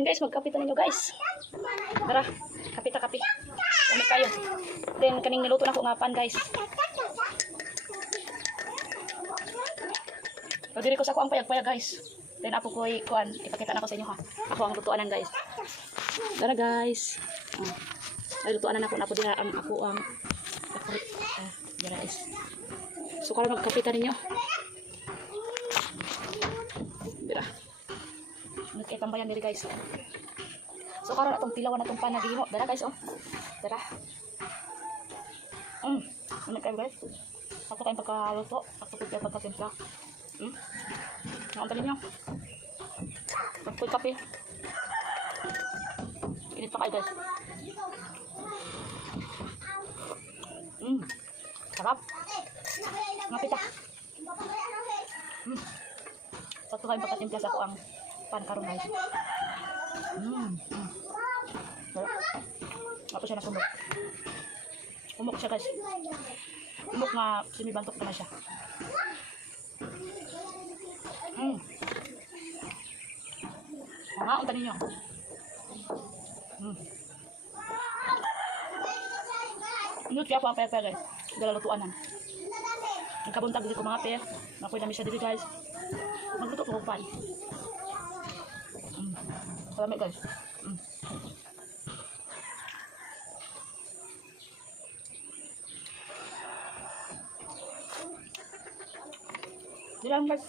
Guys, magkapitan ninyo guys. Tara, kapita kapi. Kami kayo. Then kaning niluto na ko nga pan guys. So, diri ko sa ko ang payag-payag guys. Then ako ko kuan, ipakita na ko sa inyo ha. Ako ang lutuanan guys. Tara guys. Oh. Ay lutuanan ako na ako diha ang ako ang favorite. Ah, dira guys. So karon magkapitan ninyo. Nagkitambayan diri guys. So karon atong tilawan atong pan na gihimo. Dara guys oh. Dara. Mm. Ano kayo guys? Ako kayong pagkaluto. Ako kayong pagkatimpla. Hmm? Nakantali nyo. Pagpoy kape. Init pa kayo guys. Mm. Sarap. Ngapit ah. Mm. Sakto kayong pagkatimpla sa ako ang pan karon guys. Mm. Ako siya nasumok. Umok siya guys. Umok nga sinibantok na siya. Mm. Mga unta ninyo. Mm. Inut kaya po ang pepe guys. Dala lutuanan. Nagkabuntag dito ko mga pe. Nakoy namin siya dito guys. Magluto ko. Mm. Salami guys. Mm. Di lang guys.